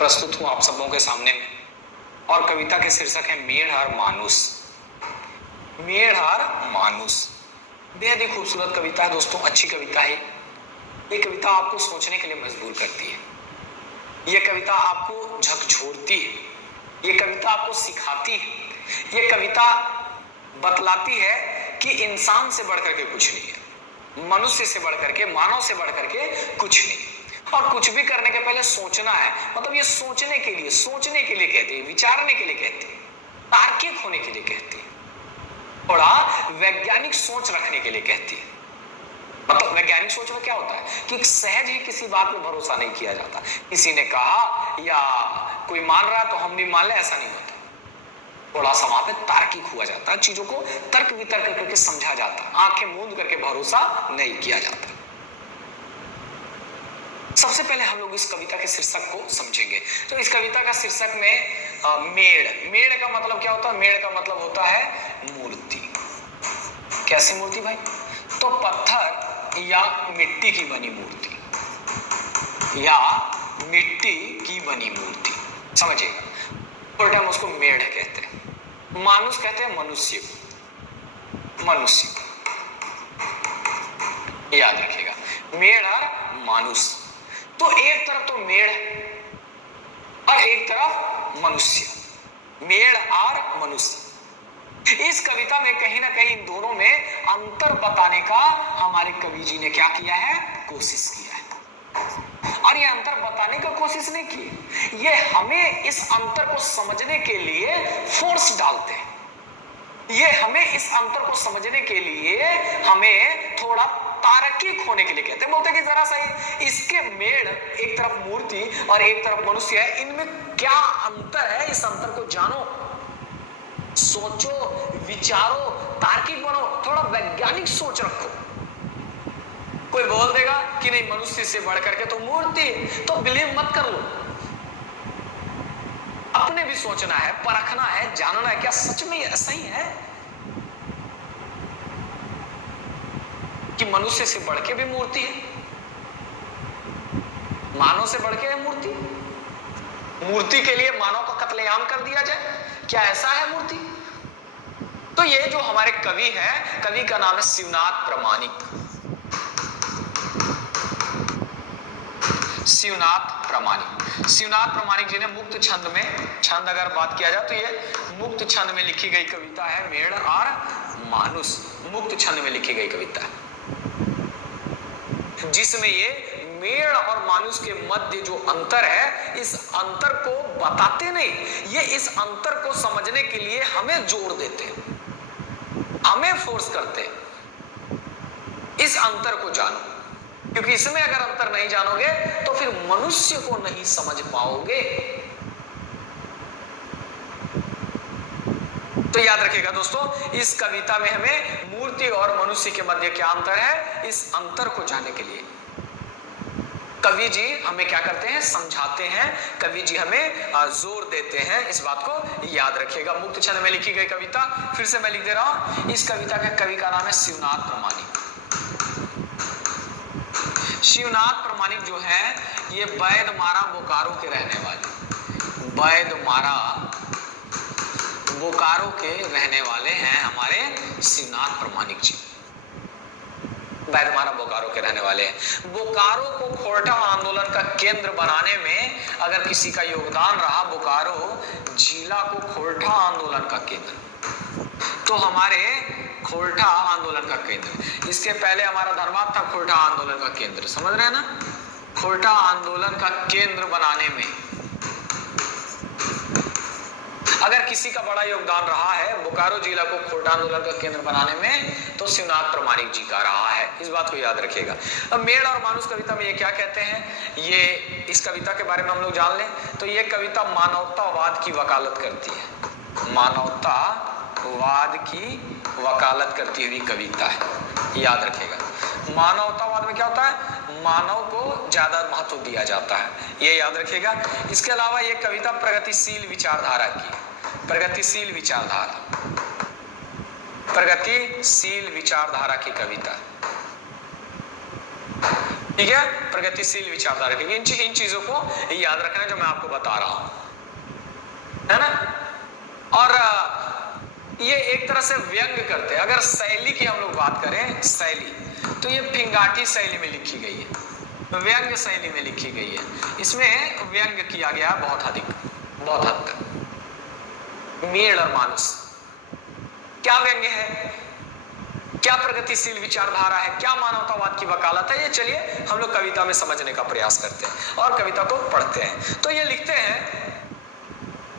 प्रस्तुत हूं आप सबों के सामने और कविता के शीर्षक है मेढ़ और मानुस। मेढ़ और मानुस बेहद ही खूबसूरत कविता है दोस्तों, अच्छी कविता है। ये कविता आपको सोचने के लिए मजबूर करती है। ये कविता आपको झकझोरती है। ये कविता आपको सिखाती है। ये कविता बतलाती है कि इंसान से बढ़कर के कुछ नहीं है, मनुष्य से बढ़कर के, मानव से बढ़कर के कुछ नहीं। और कुछ भी करने के पहले सोचना है, मतलब ये सोचने के लिए कहते हैं, विचारने के लिए कहते हैं, तार्किक होने के लिए कहते हैं, थोड़ा वैज्ञानिक सोच रखने के लिए कहती है। मतलब वैज्ञानिक सोच में क्या होता है कि सहज ही किसी बात पे भरोसा नहीं किया जाता। किसी ने कहा या कोई मान रहा तो हम भी मान ले, ऐसा नहीं होता। थोड़ा सा वहां पे तार्किक हुआ जाता है, चीजों को तर्क वितर्क करके समझा जाता है, आंखें मूंद करके भरोसा नहीं किया जाता। सबसे पहले हम लोग इस कविता के शीर्षक को समझेंगे। तो इस कविता का शीर्षक में मेढ़, मेढ़ का मतलब क्या होता है? मेढ़ का मतलब होता है मूर्ति। कैसी मूर्ति भाई? तो पत्थर या मिट्टी की बनी मूर्ति, या मिट्टी की बनी मूर्ति, समझिएगा। थोड़ा हम उसको मेढ़ कहते हैं, मानुस कहते हैं मनुष्य, मनुष्य याद रखिएगा, मेढ़ और मानुस। तो एक तरफ तो मेढ़ और एक तरफ मनुष्य, मेढ़ और मनुष्य। इस कविता में कहीं ना कहीं इन दोनों में अंतर बताने का हमारे कवि जी ने क्या किया है? कोशिश किया है। और ये अंतर बताने का कोशिश नहीं की, ये हमें इस अंतर को समझने के लिए फोर्स डालते हैं। ये हमें इस अंतर को समझने के लिए हमें थोड़ा तार्किक होने के लिए कहते हैं। बोलते हैं कि जरा सा इसके मेढ़, एक तरफ मूर्ति और एक तरफ मनुष्य है, इनमें क्या अंतर है? इस अंतर को जानो, सोचो, विचारो, तार्किक बनो, थोड़ा वैज्ञानिक सोच रखो। कोई बोल देगा कि नहीं मनुष्य से बढ़कर के तो मूर्ति, तो बिलीव मत कर लो। अपने भी सोचना है, परखना है, जानना है क्या सच में ऐसा ही है कि मनुष्य से बढ़ के भी मूर्ति है, मानव से बढ़ के है मूर्ति। मूर्ति के लिए मानव का कत्लेआम कर दिया जाए, क्या ऐसा है मूर्ति? तो ये जो हमारे कवि है, कवि का नाम है शिवनाथ प्रमाणिक। शिवनाथ प्रमाणिक, शिवनाथ प्रमाणिक जी ने मुक्त छंद में, छंद अगर बात किया जाए तो ये मुक्त छंद में लिखी गई कविता है मेढ़ और मानुस। मुक्त छंद में लिखी गई कविता है जिसमें ये मेढ़ और मानुस के मध्य जो अंतर है, इस अंतर को बताते नहीं, ये इस अंतर को समझने के लिए हमें जोर देते हैं, हमें फोर्स करते हैं, इस अंतर को जानो, क्योंकि इसमें अगर अंतर नहीं जानोगे तो फिर मनुष्य को नहीं समझ पाओगे। तो याद रखिएगा दोस्तों, इस कविता में हमें मूर्ति और मनुष्य के मध्य क्या अंतर है, इस अंतर को जानने के लिए कवि जी हमें क्या करते हैं? समझाते हैं। कवि जी हमें जोर देते हैं, इस बात को याद रखिएगा। मुक्त छंद में लिखी गई कविता, फिर से मैं लिख दे रहा हूं। इस कविता के कवि का नाम है शिवनाथ प्रमाणिक। शिवनाथ प्रमाणिक जो है ये बैदमारा बोकारो के रहने वाले, बैदमारा बोकारो के रहने वाले हैं हमारे शिवनाथ प्रमाणिक जी। बैदमारा बोकारो के रहने वाले हैं। बोकारो को खोरठा आंदोलन का केंद्र बनाने में अगर किसी का योगदान रहा, बोकारो जिला को खोरठा आंदोलन का केंद्र, तो हमारे खोरठा आंदोलन का केंद्र, इसके पहले हमारा धनबाद था खोरठा आंदोलन का केंद्र, समझ रहे हैं ना? खोरठा आंदोलन का केंद्र बनाने में अगर किसी का बड़ा योगदान रहा है बोकारो जिला को खोरठा आंदोलन का केंद्र बनाने में, तो शिवनाथ प्रमाणिक जी का रहा है। इस बात को याद रखिएगा। अब मेढ़ और मानुस कविता में ये क्या कहते हैं, ये इस कविता के बारे में हम लोग जान लें। तो ये कविता मानवतावाद की वकालत करती है, मानवतावाद की वकालत करती हुई कविता है, याद रखिएगा। मानवतावाद में क्या होता है? मानव को ज्यादा महत्व दिया जाता है, ये याद रखिएगा। इसके अलावा ये कविता प्रगतिशील विचारधारा की, प्रगतिशील विचारधारा, प्रगतिशील विचारधारा की कविता। ठीक है, प्रगतिशील विचारधारा की। इन चीजों को याद रखना है जो मैं आपको बता रहा हूं, है ना। और ये एक तरह से व्यंग करते हैं। अगर शैली की हम लोग बात करें, शैली, तो ये फिंगाटी शैली में लिखी गई है, व्यंग शैली में लिखी गई है। इसमें व्यंग किया गया है बहुत हद तक। मेड़ और मानुस, क्या व्यंग है, क्या प्रगतिशील विचारधारा है, क्या मानवतावाद की वकालत है, ये चलिए हम लोग कविता में समझने का प्रयास करते हैं और कविता को पढ़ते हैं। तो ये लिखते हैं,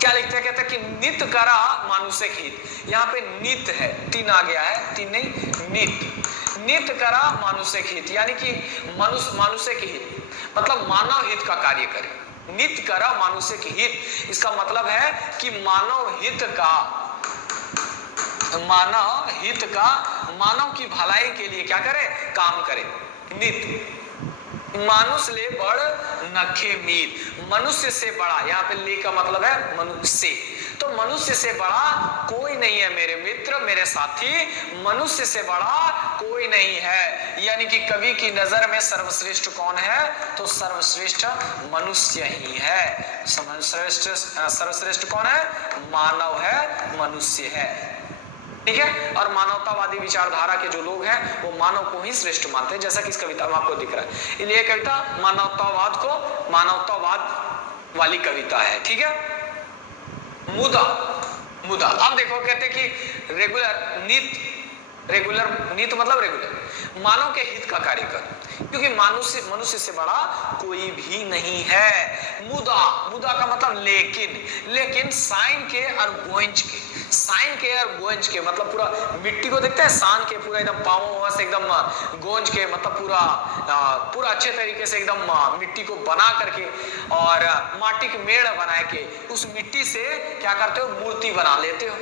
क्या लिखते हैं, कहते हैं कि नित करा मानुषिक हित। यहाँ पे नित है, तीन आ गया है, तीन नहीं, नित करा मानुषिक हित, यानी कि मानुषिक हित मतलब मानव हित का कार्य करे। नित करा मानुषिक हित, इसका मतलब है कि मानव हित का, मानव की भलाई के लिए क्या करे, काम करे। नित, मानुष ले बड़ नखे मीर, मनुष्य से बड़ा, यहाँ पे ले का मतलब है मनुष्य, तो मनुष्य से बड़ा कोई नहीं है मेरे मित्र, मेरे साथी, मनुष्य से बड़ा कोई नहीं है। यानी कि कवि की नजर में सर्वश्रेष्ठ कौन है, तो सर्वश्रेष्ठ मनुष्य ही है। सर्वश्रेष्ठ कौन है, मानव है, मनुष्य है, ठीक है। और मानवतावादी विचारधारा के जो लोग हैं वो मानव को ही श्रेष्ठ मानते हैं, जैसा कि इस कविता में आपको दिख रहा है। इसलिए ये कविता मानवतावाद वाली कविता है, ठीक है। मुदा अब देखो, कहते कि रेगुलर नीत मतलब रेगुलर, मानव के हित का कार्य कर, क्योंकि मनुष्य से बड़ा कोई भी नहीं है। मुदा का मतलब लेकिन साइन के और गोंज के मतलब पूरा मिट्टी को देखते हैं, सान के पूरा एकदम पाँव से एकदम गोंज के मतलब पूरा अच्छे तरीके से एकदम मिट्टी को बना करके और माटी के मेड़ बनाए के उस मिट्टी से क्या करते हो, मूर्ति बना लेते हो।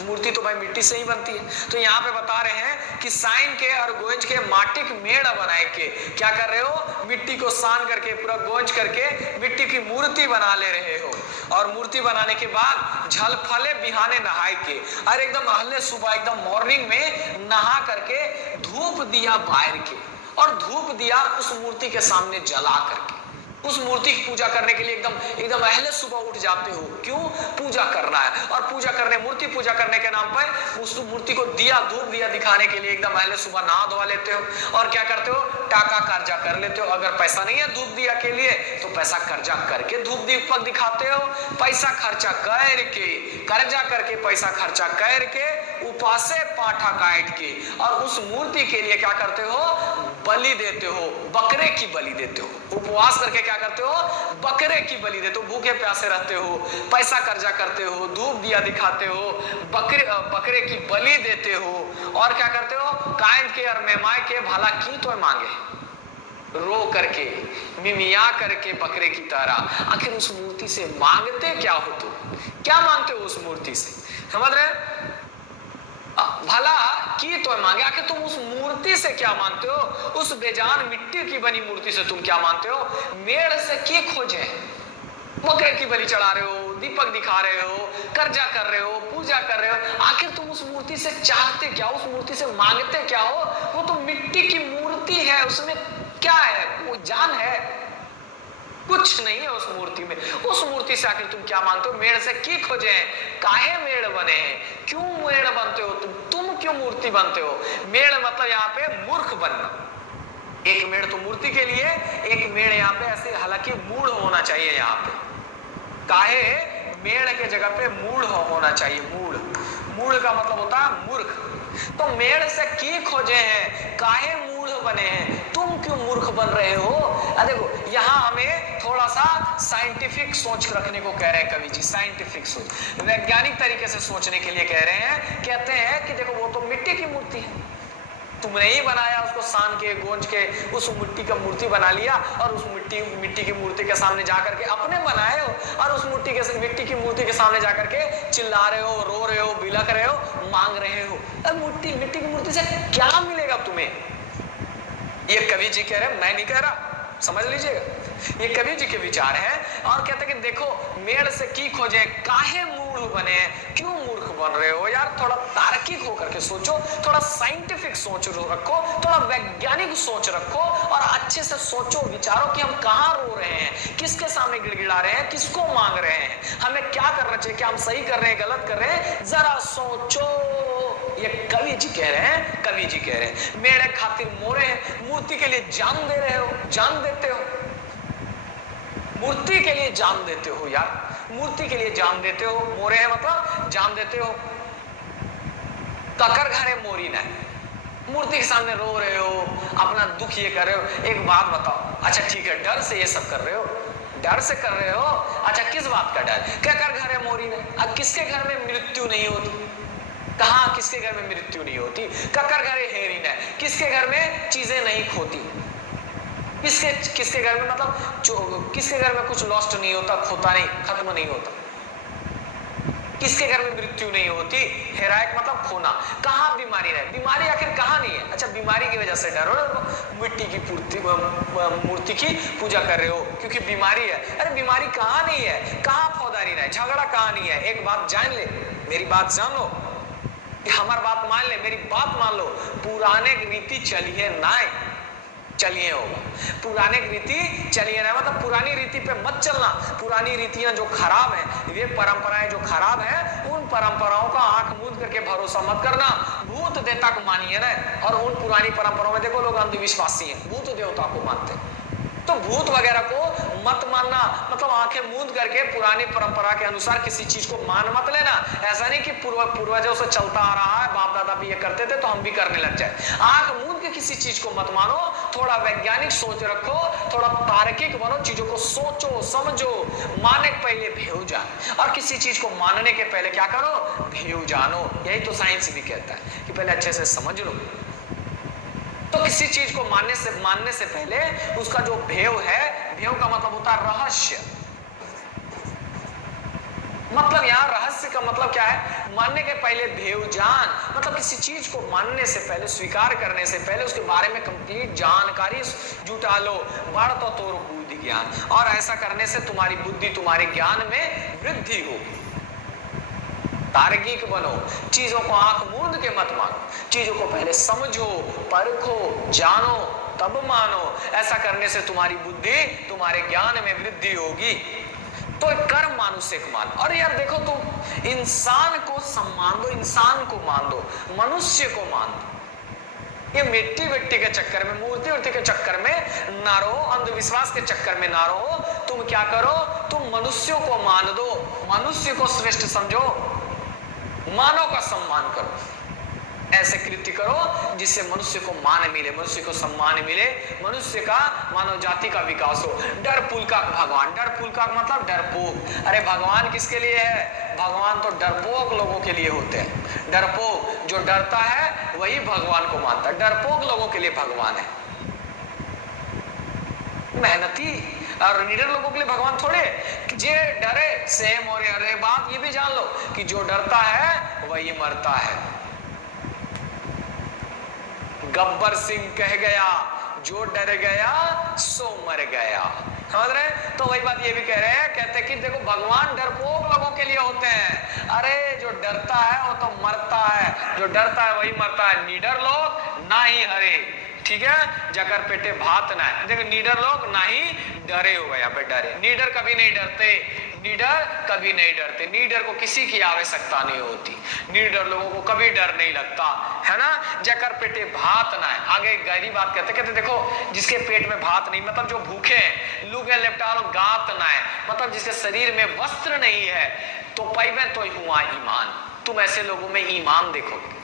मूर्ति तो भाई मिट्टी से ही बनती है। तो यहाँ पे बता रहे हैं कि साइन के और गोंज के माटी के मेड़ बनाए के क्या कर रहे हो, मिट्टी को सान करके पूरा गोंज करके मिट्टी की मूर्ति बना ले रहे हो। और मूर्ति बनाने के बाद झलफले बिहाने नहाए के, और एकदम अहले सुबह एकदम मॉर्निंग में नहा करके धूप दिया बाहर के, और धूप दिया उस मूर्ति के सामने जला करके, उस मूर्ति की पूजा करने के लिए एकदम अहले सुबह उठ जाते हो। क्यों, पूजा करना है। और मूर्ति पूजा करने के नाम पर उस मूर्ति को धूप दिया दिखाने के लिए एकदम अहले सुबह नहा धोवा लेते हो। और क्या करते हो, टाका कर्जा कर लेते हो। अगर पैसा नहीं है धूप दिया के लिए तो पैसा कर्जा करके धूप दीपक दिखाते हो। पैसा खर्चा करके, कर्जा करके पैसा खर्चा करके, उपासे पाठा काट के, और उस मूर्ति के लिए क्या करते हो, बलि देते हो, बकरे की बलि देते हो। उपवास करके क्या करते हो, बकरे की बलि देते हो, भूखे प्यासे रहते हो, पैसा कर्जा करते हो, धूप दिया दिखाते हो, बकरे की बलि देते हो। और क्या करते हो, कायद के और मेमाय के भला की तो मांगे, रो करके मिमिया करके बकरे की तरह। आखिर उस मूर्ति से मांगते क्या हो, तुम क्या मांगते हो उस मूर्ति से, समझ रहे, भला की तो मांगे। आखिर तुम उस मूर्ति से क्या मांगते हो, उस बेजान मिट्टी की बनी मूर्ति से तुम क्या मांगते हो, मेड़ से की खोजे, बकरे की बलि चढ़ा रहे हो, दीपक दिखा रहे हो, कर्जा कर रहे हो, पूजा कर रहे हो। आखिर तुम उस मूर्ति से चाहते क्या, उस मूर्ति से मांगते क्या हो, वो तो मिट्टी की मूर्ति है, उसमें क्या है, वो जान है, कुछ नहीं है उस मूर्ति में। उस मूर्ति से आखिर तुम क्या मांगते हो, मेड़ से की खोजे हैं, काहे मेड़ बने हैं, क्यों मेड़ बनते हो तुम क्यों मूर्ति बनते हो। मेड़ मतलब यहाँ पे मूर्ख बनना। एक मेड़ तो मूर्ति के लिए, एक मेड़ यहाँ पे ऐसे, हालांकि मूढ़ होना चाहिए, यहाँ पे काहे मेड़ के जगह पे मूढ़ होना चाहिए। मूढ़ का मतलब होता है मूर्ख। तो मेड़ से की खोजे हैं, काहे मूढ़ बने हैं, तुम क्यों मूर्ख बन रहे हो। देखो यहाँ हमें थोड़ा सा साइंटिफिक सोच रखने को कह रहे हैं कवि जी, साइंटिफिक सोच, वैज्ञानिक तरीके से सोचने के लिए कह रहे हैं। कहते हैं कि देखो वो तो मिट्टी की मूर्ति है, तुमने ही बनाया उसको, सान के गोंज के उस मिट्टी का मूर्ति बना लिया, और उस मिट्टी की मूर्ति के सामने जाकर के अपने बनाए हो, और उस मिट्टी की मूर्ति के सामने जाकर के चिल्ला रहे हो, रो रहे हो, बिलख रहे हो, मांग रहे हो। मिट्टी की मूर्ति से क्या मिलेगा तुम्हें, ये कवि जी कह रहे हैं, मैं नहीं कह रहा, समझ लीजिएगा। ये कवि जी के विचार हैं। और कहते हैं कि देखो मेड़ से की खोजे काहे मूढ़ बने, क्यों मूर्ख बन रहे हो यार, थोड़ा तार्किक होकर के सोचो, थोड़ा साइंटिफिक सोच रखो, थोड़ा वैज्ञानिक सोच रखो और अच्छे से सोचो विचारो कि हम कहाँ रो रहे हैं, किसके सामने गिड़गिड़ा रहे हैं, किसको मांग रहे हैं, हमें क्या करना चाहिए, क्या हम सही कर रहे हैं गलत कर रहे हैं, जरा सोचो। ये कवि जी कह रहे हैं, कवि जी कह रहे हैं मेरे खातिर मोरे हैं, मूर्ति के लिए जान दे रहे हो, जान देते हो, मूर्ति के लिए जान देते हो यार, मूर्ति के लिए जान देते हो, मोरे हैं मतलब जान देते हो। ककर घरे मोरी न, मूर्ति के सामने रो रहे हो, अपना दुख ये कर रहे हो। एक बात बताओ, अच्छा ठीक है डर से ये सब कर रहे हो, डर से कर रहे हो, अच्छा किस बात का डर, ककर घरे मोरी न, अब किसके घर में मृत्यु नहीं होती, कहाँ किसके घर में मृत्यु नहीं होती, ककर घरे हेरी न, किसके घर में चीजें नहीं खोती, किसके घर में मतलब किसके घर में कुछ लॉस्ट नहीं होता, खोता नहीं, खत्म नहीं होता, किसके घर में मृत्यु नहीं होती, हेरायक मतलब खोना, कहाँ बीमारी है, बीमारी आखिर कहाँ नहीं है, अच्छा बीमारी की वजह से डरो, मिट्टी की मूर्ति की पूजा कर रहे हो क्योंकि बीमारी है, अरे बीमारी कहाँ नहीं है, कहाँ फौदारी नहीं है, झगड़ा कहाँ नहीं है। एक बात जान ले, मेरी बात जान लो, हमारी बात मान ले, मेरी बात मान लो, पुराने रीति चलिए ना, चलिए होगा, पुराने रीति चलिए ना, मतलब पुरानी रीति पे मत चलना, पुरानी रीतियां जो खराब है, वे परंपराएं जो खराब है, उन परंपराओं का आंख मूंद करके भरोसा मत करना, भूत देवता को मानिए ना। और उन पुरानी परंपराओं में देखो लोग अंधविश्वासी हैं, भूत देवता को मानते हैं, तो भूत वगैरह को मत मानना, मतलब आंखें मूंद करके पुरानी परंपरा के अनुसार किसी चीज को मान मत लेना। ऐसा नहीं कि पूर्वजों से चलता आ रहा है, बाप दादा भी ये करते थे तो हम भी करने लग जाए, आंख मूंद के किसी चीज को मत मानो, थोड़ा वैज्ञानिक सोच रखो, थोड़ा तार्किक बनो, चीजों को सोचो समझो, मानने के पहले भेव जान, और किसी चीज को मानने के पहले क्या करो, भेव जानो। यही तो साइंस भी कहता है कि पहले अच्छे से समझ लो। तो किसी चीज को मानने से पहले उसका जो भेव है, भेव का मतलब होता है रहस्य, मतलब यहाँ रहस्य का मतलब क्या है, मानने के पहले भेव जान, मतलब किसी चीज को मानने से पहले, स्वीकार करने से पहले उसके बारे में कंप्लीट जानकारी जुटा लो, बढ़ तो तोर बुद्धि ज्ञान, और ऐसा करने से तुम्हारी बुद्धि तुम्हारे ज्ञान में वृद्धि होगी। तार्किक बनो, चीजों को आंख मूंद के मत मानो, चीजों को पहले समझो, परखो, जानो, तब मानो। ऐसा करने से तुम्हारी बुद्धि तुम्हारे ज्ञान में वृद्धि होगी। तो कर्म मानुष्य को मान, और यार देखो तुम इंसान को सम्मान दो, इंसान को मान दो, मनुष्य को मान दो, ये मिट्टी के चक्कर में, मूर्ति के चक्कर में ना रहो, अंधविश्वास के चक्कर में ना रहो। तुम क्या करो, तुम मनुष्यों को मान दो, मनुष्य को श्रेष्ठ समझो, मानव का सम्मान करो, ऐसे कृत्य करो जिससे मनुष्य को मान मिले, मनुष्य को सम्मान मिले, मनुष्य का, मानव जाति का विकास हो। डर पुलका भगवान, डर पुलका मतलब डरपोक, अरे भगवान किसके लिए है, भगवान तो डरपोक लोगों के लिए होते हैं। डरपोक जो डरता है वही भगवान को मानता है, डरपोक लोगों के लिए भगवान है। मेहनती और निडर लोगों के लिए भगवान थोड़े, जे डरे सेम। और अरे बात ये भी जान लो कि जो डरता है वही मरता है। गब्बर सिंह कह गया, जो डर गया सो मर गया, समझ रहे हैं। तो वही बात ये भी कह रहे हैं, कहते हैं कि देखो भगवान डरपोक लोगों के लिए होते हैं, अरे जो डरता है वो तो मरता है, जो डरता है वही मरता है। निडर लोग ना ही हरे, ठीक है, जकर पेटे भात ना है। देखो निडर लोग ना ही डरे हो गया, डरे, निडर कभी नहीं डरते, निडर कभी नहीं डरते, निडर को किसी की आवश्यकता नहीं होती, निडर लोगों को कभी डर नहीं लगता, है ना। जकर पेटे भात ना है, आगे गहरी बात कहते देखो जिसके पेट में भात नहीं, मतलब जो भूखे हैं, लुगे लेपटालो गात ना है, मतलब जिसके शरीर में वस्त्र नहीं है, तो पैबे तो हुआ ईमान, तुम ऐसे लोगों में ईमान देखोगे।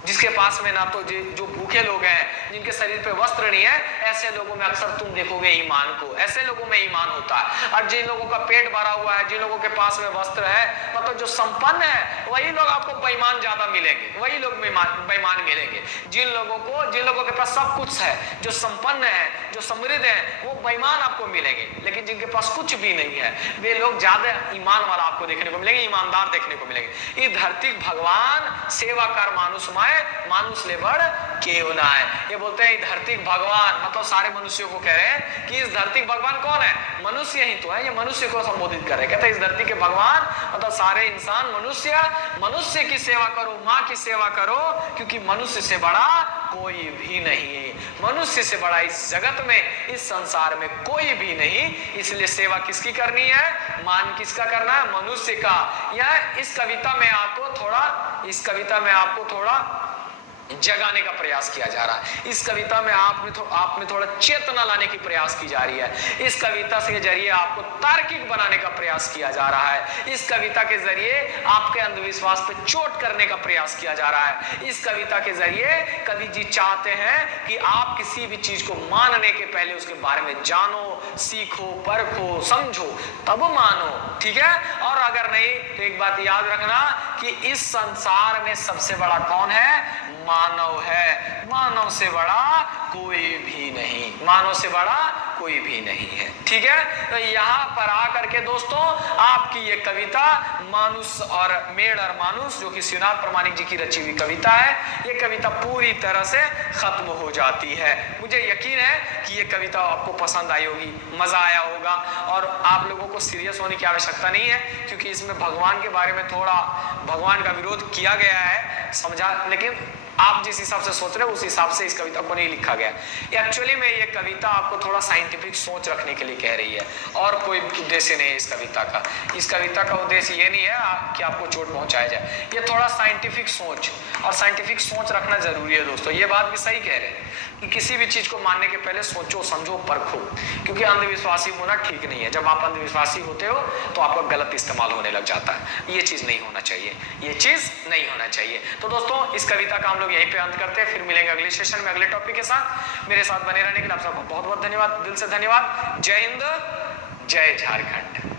जिसके पास में ना तो जो भूखे लोग हैं, जिनके शरीर पे वस्त्र नहीं है, ऐसे लोगों में अक्सर तुम देखोगे ईमान को, ऐसे लोगों में ईमान होता है। और जिन लोगों का पेट भरा हुआ है, जिन लोगों के पास में वस्त्र है, मतलब जो संपन्न है, वही लोग आपको बेईमान ज्यादा मिलेंगे, वही लोग बेईमान मिलेंगे। जिन लोगों के पास सब कुछ है, जो संपन्न है, जो समृद्ध है, वो बेईमान आपको मिलेंगे। लेकिन जिनके पास कुछ भी नहीं है, वे लोग ज्यादा ईमान वाला आपको देखने को मिलेंगे, ईमानदार देखने को मिलेंगे। ये धरती भगवान सेवा कर मानुष माय है मानुष ले बढ़ केहू ना है। ये बोलते हैं धरती भगवान, मतलब सारे मनुष्यों को कह रहे हैं कि इस धरती भगवान कौन है, मनुष्य ही तो है। ये मनुष्य को संबोधित कर रहे हैं, कहते हैं इस धरती के भगवान मतलब सारे इंसान मनुष्य की सेवा करो, माँ की सेवा करो, क्योंकि मनुष्य से बड़ा कोई भी नहीं है। मनुष्य से बड़ा इस जगत में, इस संसार में कोई भी नहीं। इसलिए सेवा किसकी करनी है, मान किसका करना है, मनुष्य का। यह इस कविता में आपको थोड़ा जगाने का प्रयास किया जा रहा है। इस कविता में आप में थोड़ा चेतना लाने की प्रयास की जा रही है। इस कविता के जरिए आपको तार्किक बनाने का प्रयास किया जा रहा है। इस कविता के जरिए आपके अंधविश्वास पे चोट करने का प्रयास किया जा रहा है। इस कविता के जरिए कवि जी चाहते हैं कि आप किसी भी चीज को मानने के पहले उसके बारे में जानो, सीखो, परखो, समझो, तब मानो, ठीक है। और अगर नहीं तो एक बात याद रखना कि इस संसार में सबसे बड़ा कौन है, मानव है। मानव से बड़ा कोई भी नहीं, मानव से बड़ा कोई भी नहीं है, ठीक है। तो यहां पर आकर के दोस्तों आपकी ये कविता मानुष और मेढ़ और मानुष, जो कि शिवनाथ प्रामाणिक जी की रची हुई कविता है, ये कविता पूरी तरह से खत्म हो जाती है। मुझे यकीन है कि ये कविता आपको पसंद आई होगी, मजा आया होगा, और आप लोगों को सीरियस होने की आवश्यकता नहीं है, क्योंकि इसमें भगवान के बारे में थोड़ा भगवान का विरोध किया गया है, समझा, लेकिन आप जिस हिसाब से सोच रहे हो उस हिसाब से इस कविता को नहीं लिखा गया। एक्चुअली में ये कविता आपको थोड़ा साइंटिफिक सोच रखने के लिए कह रही है, और कोई उद्देश्य नहीं है इस कविता का। इस कविता का उद्देश्य ये नहीं है कि आपको चोट पहुंचाया जाए, ये थोड़ा साइंटिफिक सोच, और साइंटिफिक सोच रखना जरूरी है दोस्तों। ये बात भी सही कह रहे हैं कि किसी भी चीज को मानने के पहले सोचो, समझो, परखो, क्योंकि अंधविश्वासी होना ठीक नहीं है। जब आप अंधविश्वासी होते हो तो आपका गलत इस्तेमाल होने लग जाता है। ये चीज नहीं होना चाहिए, ये चीज नहीं होना चाहिए। तो दोस्तों इस कविता का हम लोग यहीं पे अंत करते हैं, फिर मिलेंगे अगले सेशन में अगले टॉपिक के साथ। मेरे साथ बने रहने के लिए आप सबको बहुत बहुत धन्यवाद, दिल से धन्यवाद। जय हिंद, जय झारखंड।